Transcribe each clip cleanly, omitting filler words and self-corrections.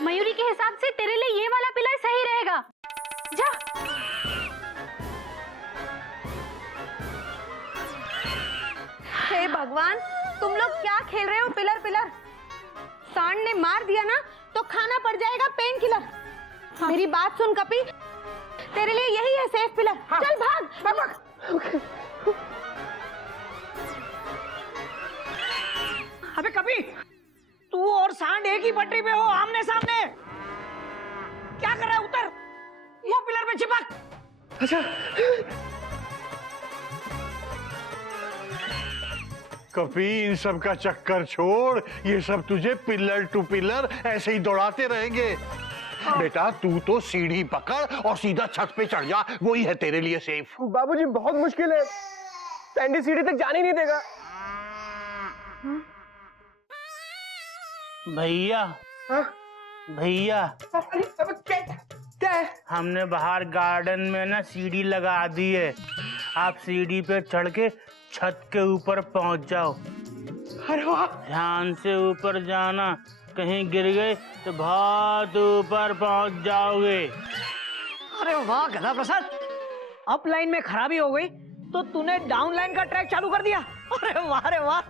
मयूरी के हिसाब से तेरे लिए ये वाला पिलर सही रहेगा। जा। हे भगवान, तुम लोग क्या खेल रहे हो? पिलर पिलर, सांड ने मार दिया ना तो खाना पड़ जाएगा पेन किलर। हाँ। मेरी बात सुन कपी, तेरे लिए यही है सेफ पिलर। हाँ। चल भाग। अबे कपी, तू और सांड एक ही पटरी पे हो, आमने सामने। क्या कर रहा है? उतर, वो पिलर पे चिपक। अच्छा कपी, इन सब का चक्कर छोड़, ये सब तुझे पिलर टू पिलर ऐसे ही दौड़ाते रहेंगे। बेटा तू तो सीढ़ी पकड़ और सीधा छत पे चढ़ जा, वही है तेरे लिए सेफ। बाबूजी बहुत मुश्किल है, सैंडी सीढ़ी तक जाने ही नहीं देगा। भैया, भैया क्या है? हमने बाहर गार्डन में ना सीढ़ी लगा दी है, आप सीढ़ी पे चढ़ के छत के ऊपर पहुंच जाओ। अरे वाह, ध्यान से ऊपर जाना, कहीं गिर गए तो बहुत ऊपर पहुंच जाओगे। अरे वाह गधा प्रसाद, अप लाइन में खराबी हो गई तो तूने डाउन लाइन का ट्रैक चालू कर दिया। अरे वाह रे वाह।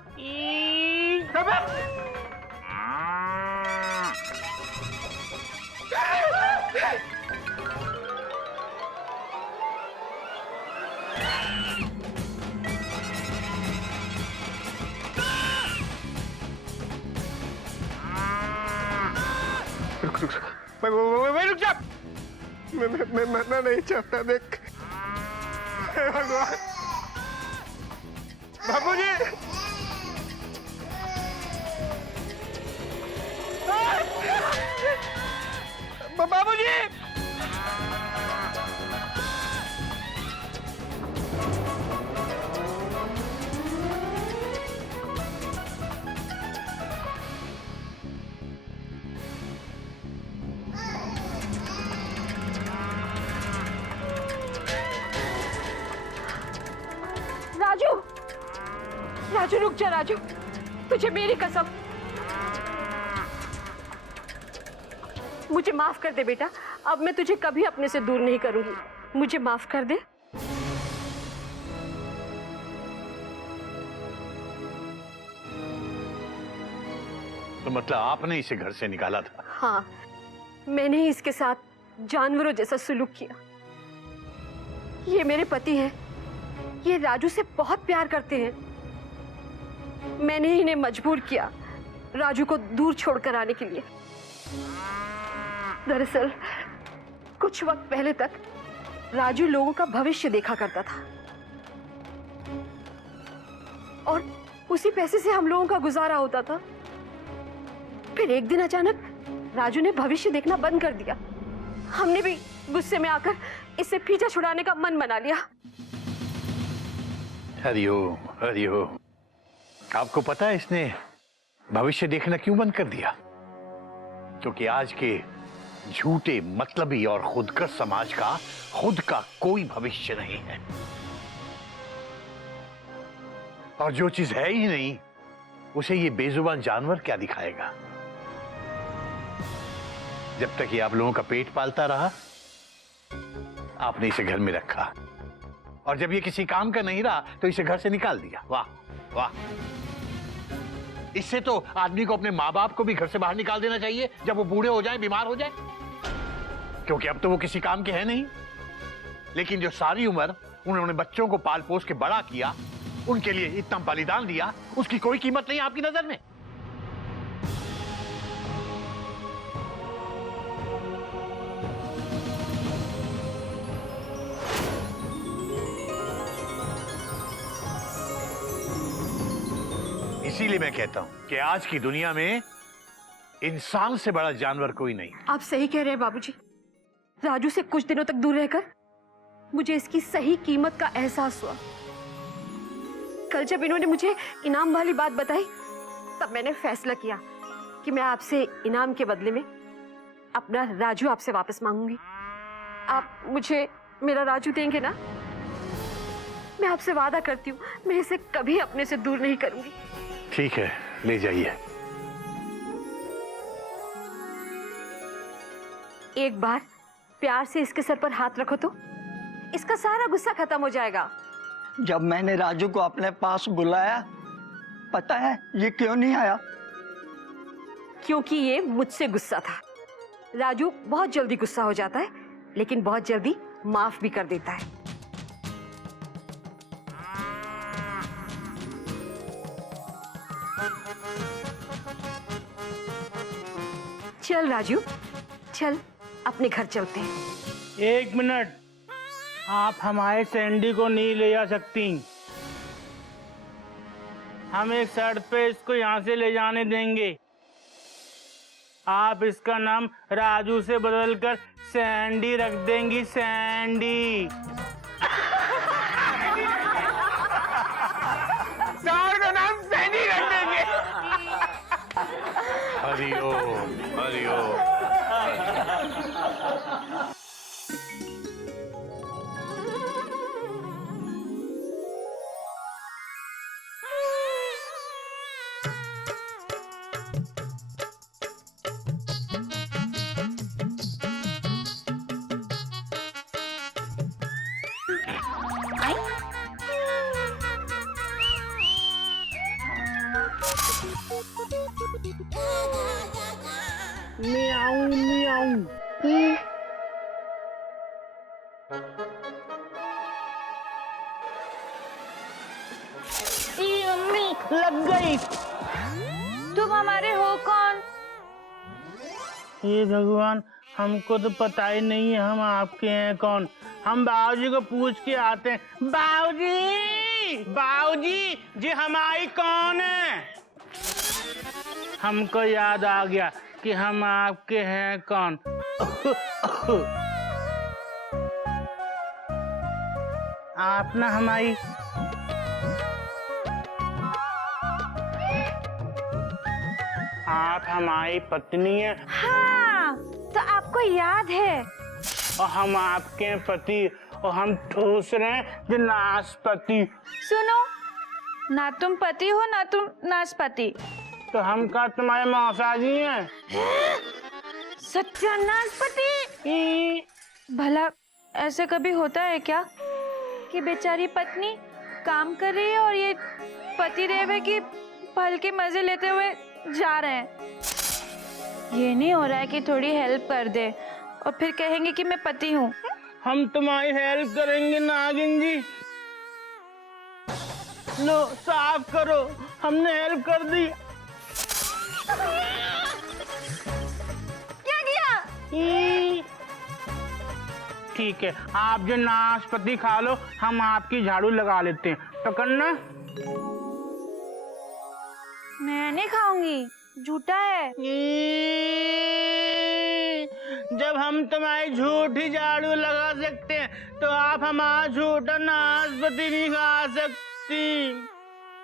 रुक जा, मैं मरना नहीं चाहता। देख हे भगवान, बाबूजी बाबूजी। राजू, राजू रुक जा। राजू, तुझे मेरी कसम, मुझे माफ कर दे बेटा। अब मैं तुझे कभी अपने से दूर नहीं करूंगी, मुझे माफ कर दे। तो मतलब आपने इसे घर से निकाला था? हाँ, मैंने ही इसके साथ जानवरों जैसा सुलूक किया। ये मेरे पति हैं, ये राजू से बहुत प्यार करते हैं। मैंने ही इन्हें मजबूर किया राजू को दूर छोड़कर आने के लिए। दरअसल कुछ वक्त पहले तक राजू लोगों का भविष्य देखा करता था और उसी पैसे से हम लोगों का गुजारा होता था। फिर एक दिन अचानक राजू ने भविष्य देखना बंद कर दिया। हमने भी गुस्से में आकर इससे पीछा छुड़ाने का मन बना लिया। हरिओम हरिओम। आपको पता है इसने भविष्य देखना क्यों बंद कर दिया? क्योंकि आज के झूठे, मतलबी और खुदगर्ज समाज का खुद का कोई भविष्य नहीं है, और जो चीज है ही नहीं उसे ये बेजुबान जानवर क्या दिखाएगा। जब तक ये आप लोगों का पेट पालता रहा, आपने इसे घर में रखा, और जब ये किसी काम का नहीं रहा तो इसे घर से निकाल दिया। वाह वाह, इससे तो आदमी को अपने माँ बाप को भी घर से बाहर निकाल देना चाहिए जब वो बूढ़े हो जाएं, बीमार हो जाएं, क्योंकि अब तो वो किसी काम के हैं नहीं। लेकिन जो सारी उम्र उन्होंने बच्चों को पाल पोस के बड़ा किया, उनके लिए इतना बलिदान दिया, उसकी कोई कीमत नहीं आपकी नजर में। इसीलिए मैं कहता हूं कि आज की दुनिया में इंसान से बड़ा जानवर कोई नहीं। आप सही कह रहे हैं बाबूजी। राजू से कुछ दिनों तक दूर रहकर मुझे इसकी सही कीमत का एहसास हुआ। कल जब इन्होंने मुझे इनाम वाली बात बताई, तब मैंने फैसला किया कि मैं आपसे इनाम के बदले में अपना राजू आपसे वापस मांगूंगी। आप मुझे मेरा राजू देंगे ना? मैं आपसे वादा करती हूँ, मैं इसे कभी अपने से दूर नहीं करूंगी। ठीक है, ले जाइए। एक बार प्यार से इसके सर पर हाथ रखो तो इसका सारा गुस्सा खत्म हो जाएगा। जब मैंने राजू को अपने पास बुलाया, पता है ये क्यों नहीं आया? क्योंकि ये मुझसे गुस्सा था। राजू बहुत जल्दी गुस्सा हो जाता है, लेकिन बहुत जल्दी माफ भी कर देता है। चल राजू, चल अपने घर चलते हैं। 1 मिनट, आप हमारे सैंडी को नहीं ले जा सकती। हम एक शर्त पे इसको यहाँ से ले जाने देंगे। आप इसका नाम राजू से बदलकर सैंडी रख देंगी, सैंडी। सर का नाम सैंडी रख देंगे। हरिओम हरिओम। म्याऊ म्याऊ। मम्मी, लग गई। तुम हमारे हो कौन? हे भगवान, हमको तो पता ही नहीं है हम आपके हैं कौन। हम बाबूजी को पूछ के आते हैं। बाबूजी, बाबूजी जी हमारी कौन है? हमको याद आ गया कि हम आपके हैं कौन। आप ना हमारी आप हमारी पत्नी है हाँ, तो आपको याद है। और हम आपके पति, और हम ठूस रहे हैं नाशपति। सुनो, ना तुम पति हो ना तुम नाशपति। तो हम का तुम्हारे मौसाजी हैं? सत्यानाशपति। भला ऐसे कभी होता है क्या कि बेचारी पत्नी काम कर रही है और ये पति देव है कि फल के मजे लेते हुए जा रहे हैं। ये नहीं हो रहा है कि थोड़ी हेल्प कर दे और फिर कहेंगे कि मैं पति हूँ। हम तुम्हारी हेल्प करेंगे नागिन जी। लो साफ करो, हमने हेल्प कर दी। क्या किया? ठीक है, आप जो नाशपति खा लो, हम आपकी झाड़ू लगा लेते हैं। पकड़ना। मैं नहीं खाऊंगी, झूठा है। जब हम तुम्हारी झूठी झाड़ू लगा सकते हैं तो आप हमारा झूठा नाशपति नहीं खा सकती।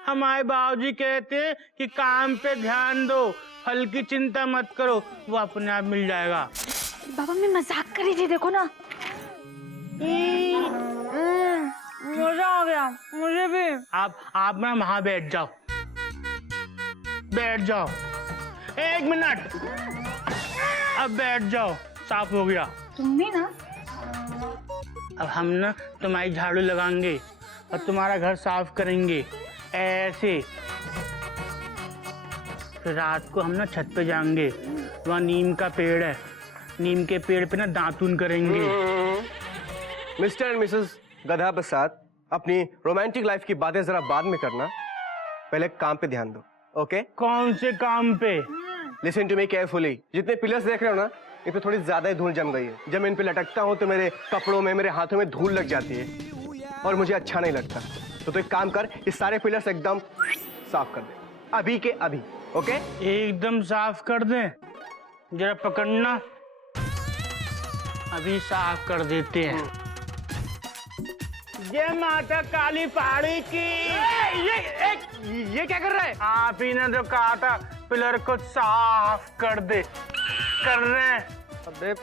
हमारे बाबूजी कहते हैं कि काम पे ध्यान दो, फल की चिंता मत करो, वो अपने आप मिल जाएगा। बाबा मैं मजाक कर रही थी, देखो ना। मजा आ गया मुझे भी। आप ना वहां बैठ जाओ, बैठ जाओ। 1 मिनट, अब बैठ जाओ, साफ हो गया। तुम भी ना। अब हम ना तुम्हारी झाड़ू लगाएंगे और तुम्हारा घर साफ करेंगे ऐसे। फिर रात को हम ना छत पे जाएंगे, वहाँ नीम का पेड़ है, नीम के पेड़ पे ना दातून करेंगे। मिस्टर एंड मिसेस गधा प्रसाद, अपनी रोमांटिक लाइफ की बातें जरा बाद में करना, पहले काम पे ध्यान दो। ओके? कौन से काम पे? Listen to me carefully. जितने पिलर्स देख रहे हो ना, इन पे थोड़ी ज्यादा ही धूल जम गई है। जब मैं इन पे लटकता हूँ तो मेरे कपड़ों में, मेरे हाथों में धूल लग जाती है और मुझे अच्छा नहीं लगता। तो एक काम कर, इस सारे पिलर्स एकदम साफ कर दे, अभी के अभी। ओके? एकदम साफ कर दें? जरा पकड़ना, अभी साफ कर देते हैं। जय माता काली पहाड़ी की। ये क्या कर रहा है? आप ही ने तो कहा था पिलर को साफ कर दे, कर रहे हैं। अबे,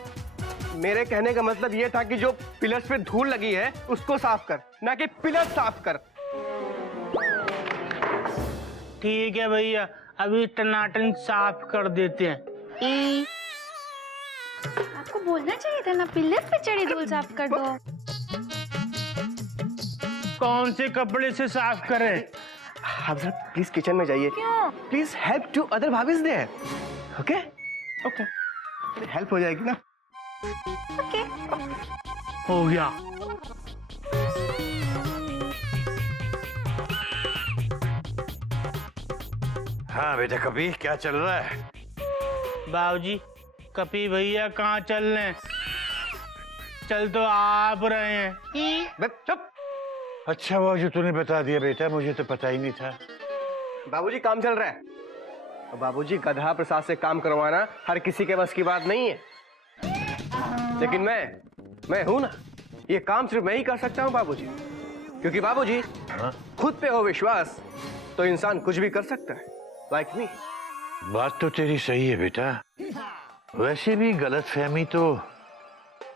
मेरे कहने का मतलब ये था कि जो पिलर्स पे धूल लगी है उसको साफ कर, ना कि पिलर साफ कर। ठीक है भैया, अभी टनाटन साफ कर देते हैं। आपको बोलना चाहिए था ना, पिलर पे चढ़ी धूल साफ कर दो। कौन से कपड़े से साफ करें? आप जरा प्लीज किचन में जाइए। क्यों? Please help to other bhabhis there. Okay okay, help हो जाएगी ना। ओके। हो गया। हाँ बेटा, कभी क्या चल रहा है? बाबूजी, कपी भैया कहाँ चल रहे? चल तो आप रहे हैं। चुप। अच्छा वो जो तूने बता दिया बेटा, मुझे तो पता ही नहीं था। बाबूजी काम चल रहा है। और बाबूजी, गधा प्रसाद से काम करवाना हर किसी के बस की बात नहीं है, लेकिन मैं हूं ना, ये काम सिर्फ मैं ही कर सकता हूं बाबूजी। क्योंकि बाबूजी, हाँ? खुद पे हो विश्वास तो इंसान कुछ भी कर सकता है, लाइक मी। बात तो तेरी सही है बेटा। वैसे भी गलतफहमी तो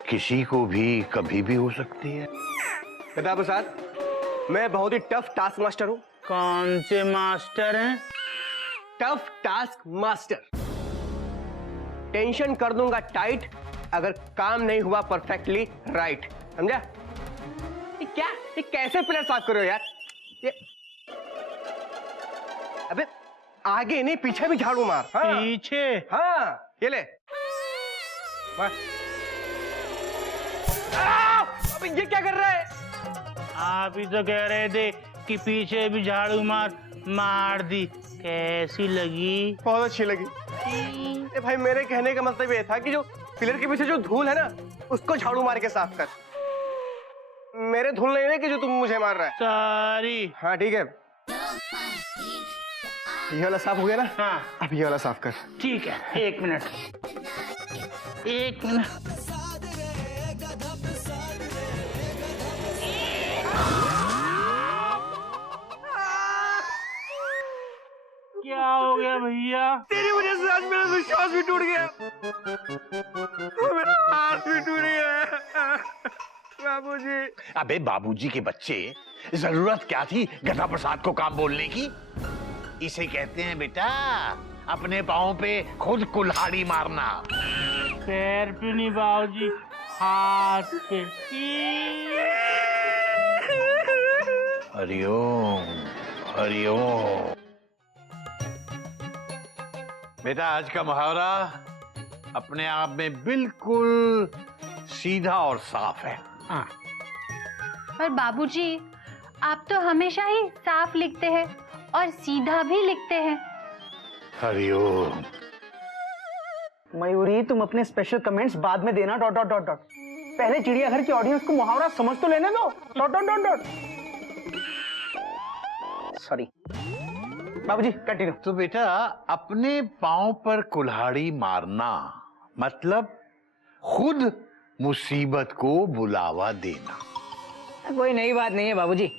किसी को भी कभी भी हो सकती है। गधा प्रसाद, मैं बहुत ही टफ टास्क मास्टर हूं। कौन से मास्टर हैं? Tough task master. टेंशन कर दूंगा टाइट अगर काम नहीं हुआ परफेक्टली राइट, समझा? ये कैसे पिलर साफ करो यार? ये अबे आगे नहीं पीछे भी झाड़ू मार। हाँ पीछे? हाँ, ये ले मार। अबे ये क्या कर रहा है? आप ही तो कह रहे थे कि पीछे भी झाड़ू मार दी। कैसी लगी? बहुत अच्छी लगी। ए भाई, मेरे कहने का मतलब ये था कि जो पिलर के पीछे जो धूल है ना, उसको झाड़ू मार के साफ कर। मेरे धूल नहीं है कि जो तुम मुझे मार रहा है। सारी। हाँ ठीक है, ये वाला साफ हो गया ना? हाँ अब ये वाला साफ कर। ठीक है, 1 मिनट। 1 मिनट। क्या हो गया भैया? तेरी वजह से आज मेरा विश्वास भी टूट गया, मेरा हाथ भी टूट गया। बाबूजी। अबे बाबूजी के बच्चे, जरूरत क्या थी गधा प्रसाद को काम बोलने की? इसे कहते हैं बेटा अपने पाँव पे खुद कुल्हाड़ी मारना। पैर पे नहीं बाबूजी, हाथ पे। हरिओम हरिओम। बेटा आज का मुहावरा अपने आप में बिल्कुल सीधा और साफ है। हाँ। पर बाबूजी, आप तो हमेशा ही साफ लिखते हैं और सीधा भी लिखते हैं। हरिओम। मयूरी, तुम अपने स्पेशल कमेंट्स बाद में देना। ... पहले चिड़ियाघर की ऑडियंस को मुहावरा समझ तो लेने दो। ... सॉरी बाबूजी, कंटिन्यू। तो बेटा अपने पाँव पर कुल्हाड़ी मारना मतलब खुद मुसीबत को बुलावा देना। कोई नई बात नहीं है बाबूजी।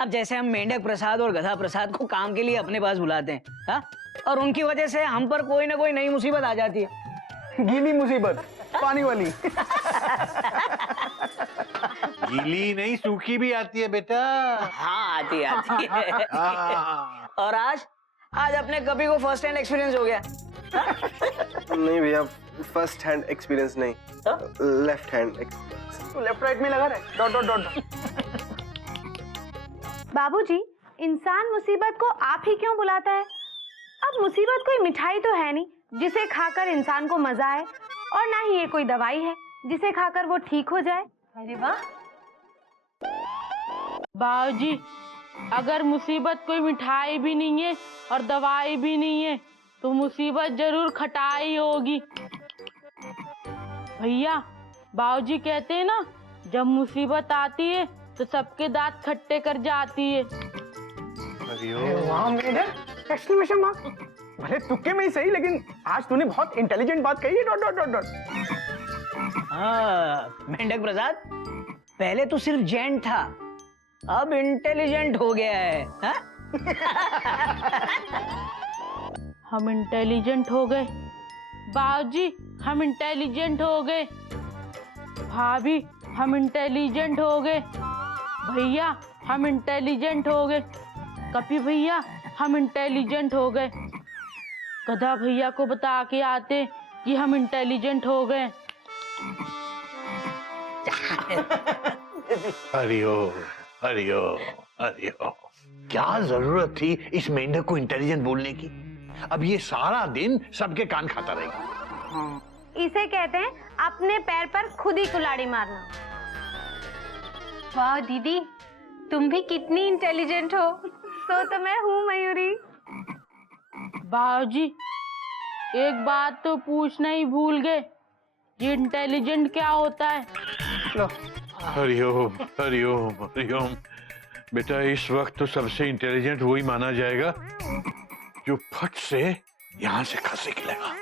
अब जैसे हम मेंढक प्रसाद और गधा प्रसाद को काम के लिए अपने पास बुलाते हैं, हाँ? और उनकी वजह से हम पर कोई ना कोई नई मुसीबत आ जाती है। गीली मुसीबत, पानी वाली। गीली नहीं सूखी भी आती है बेटा। हाँ आती है। और आज अपने कभी को फर्स्ट हैंड एक्सपीरियंस हो गया। नहीं भैया, फर्स्ट हैंड एक्सपीरियंस नहीं, लेफ्ट हैंड एक्सपीरियंस। तो लेफ्ट राइट में लगा रहे। ... बाबूजी, इंसान मुसीबत को आप ही क्यों बुलाता है? अब मुसीबत कोई मिठाई तो है नहीं जिसे खाकर इंसान को मजा आए, और ना ही ये कोई दवाई है जिसे खाकर वो ठीक हो जाए। अरे वाह। बाबूजी, अगर मुसीबत कोई मिठाई भी नहीं है और दवाई भी नहीं है तो मुसीबत जरूर खटाई होगी। भैया, बाबूजी कहते हैं ना, जब मुसीबत आती है तो सबके दांत खट्टे कर जाती है। Exclamation mark. भले तुक्के में ही सही, लेकिन आज तूने बहुत इंटेलिजेंट बात कही है। ... हाँ मेंढक प्रसाद, पहले तो सिर्फ जेंट था, अब इंटेलिजेंट हो गया है। हाँ? हम इंटेलिजेंट हो गए बाबूजी, हम इंटेलिजेंट हो गए। भाभी, हम इंटेलिजेंट हो गए। भैया, हम इंटेलिजेंट हो गए। कपी भैया, हम इंटेलिजेंट हो गए। गधा भैया को बता के आते कि हम इंटेलिजेंट हो गए। हरिओ हरिओ हरिओ, क्या जरूरत थी इस मेंढक को इंटेलिजेंट बोलने की? अब ये सारा दिन सबके कान खाता रहेगा। इसे कहते हैं अपने पैर पर खुद ही कुल्हाड़ी मारना। वाह दीदी, तुम भी कितनी इंटेलिजेंट हो। तो मैं हूँ मयूरी। बाबूजी, एक बात तो पूछना ही भूल गए, ये इंटेलिजेंट क्या होता है? हरिओम हरिओम हरिओम। बेटा, इस वक्त तो सबसे इंटेलिजेंट वही माना जाएगा जो फट से यहां से खसक लेगा।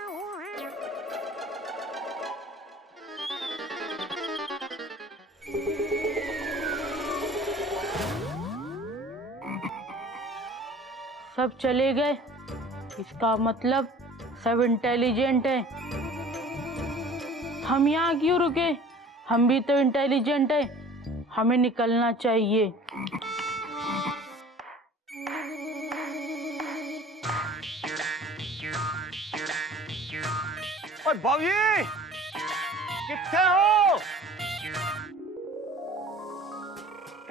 सब चले गए, इसका मतलब सब इंटेलिजेंट है। हम यहाँ क्यों रुके? हम भी तो इंटेलिजेंट है, हमें निकलना चाहिए। और बाबूजी कितने हो?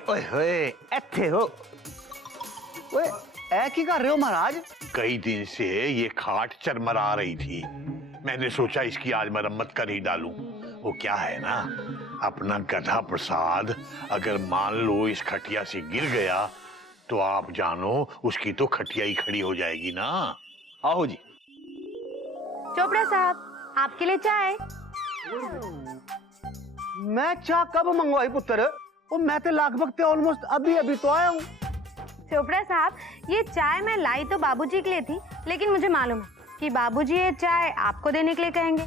ओए होए, ऐथे हो। ओए, ऐ की कर रहे हो महाराज? कई दिन से ये खाट चरमरा रही थी, मैंने सोचा इसकी आज मरम्मत कर ही डालूं। वो क्या है ना, अपना गधा प्रसाद अगर मान लो इस खटिया से गिर गया तो आप जानो उसकी तो खटिया ही खड़ी हो जाएगी ना। आओ जी। चोपड़ा साहब, आपके लिए चाय। मैं चाह कब मंगवाई पुत्र? वो मैं तो लगभग ऑलमोस्ट अभी तो आया हूँ। चोपड़ा साहब, ये चाय मैं लाई तो बाबूजी के लिए थी, लेकिन मुझे मालूम है कि बाबूजी ये चाय आपको देने के लिए कहेंगे,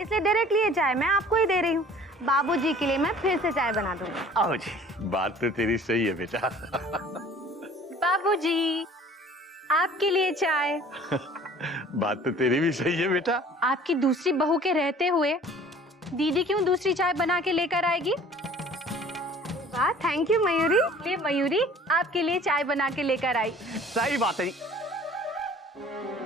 इसलिए डायरेक्टली ये चाय मैं आपको ही दे रही हूँ। बाबूजी के लिए मैं फिर से चाय बना दूंगी। आओ जी। बात तो तेरी सही है बेटा। बाबूजी, आपके लिए चाय। बात तो तेरी भी सही है बेटा। आपकी दूसरी बहू के रहते हुए दीदी क्यों दूसरी चाय बना के लेकर आएगी? वाह, थैंक यू मयूरी। ये मयूरी आपके लिए चाय बना के लेकर आई। सही बात है जी।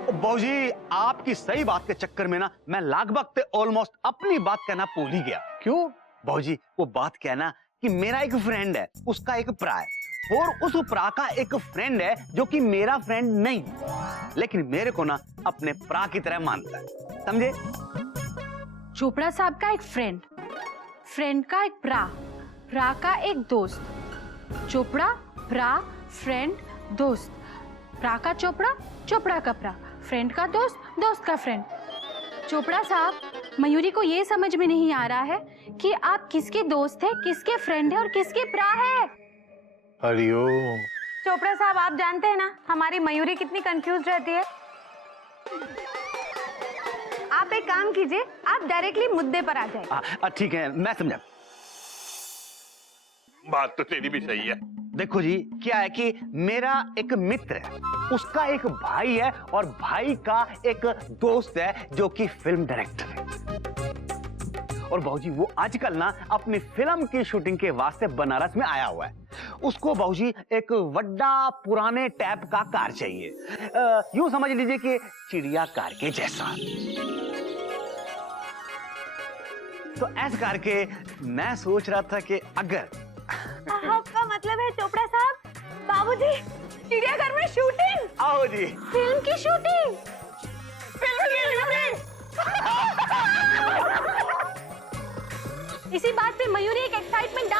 बाबूजी, आपकी सही बात के चक्कर में ना मैं लगभग ऑलमोस्ट अपनी बात कहना भूल ही गया। क्यों बाबूजी? वो बात क्या है ना कि मेरा एक फ्रेंड है, उसका एक भरा है, और उस भरा का एक फ्रेंड है जो कि मेरा फ्रेंड नहीं, लेकिन मेरे को ना अपने भरा की तरह मानता है, समझे? चोपड़ा साहब का एक फ्रेंड, फ्रेंड का एक प्रा, प्रा का एक दोस्त, चोपड़ा प्रा फ्रेंड दोस्त, प्रा का चोपड़ा, चोपड़ा का प्रा, फ्रेंड का दोस्त, दोस्त का फ्रेंड। चोपड़ा साहब, मयूरी को ये समझ में नहीं आ रहा है कि आप किसके दोस्त है, किसके फ्रेंड है और किसके प्रा है। हरिओम। चोपड़ा साहब, आप जानते हैं ना हमारी मयूरी कितनी कंफ्यूज रहती है। आप एक काम कीजिए, आप डायरेक्टली मुद्दे पर आ जाइए। ठीक है, मैं समझा। बात तो तेरी भी सही है। देखो जी, क्या है कि मेरा एक मित्र है, उसका एक भाई है, और भाई का एक दोस्त है जो कि फिल्म डायरेक्टर है। और बाबूजी, वो आजकल ना अपनी फिल्म की शूटिंग के वास्ते बनारस में आया हुआ है। उसको बाबूजी एक बड़ा पुराने टाइप का कार चाहिए, यूं समझ लीजिए कि चिड़िया कार के जैसा। तो ऐसा करके मैं सोच रहा था कि अगर आपका मतलब है चोपड़ा साहब, बाबूजी चिड़ियाघर में शूटिंग? आओ जी। फिल्म की शूटिंग? इसी बात पे मयूरी एक एक्साइटमेंट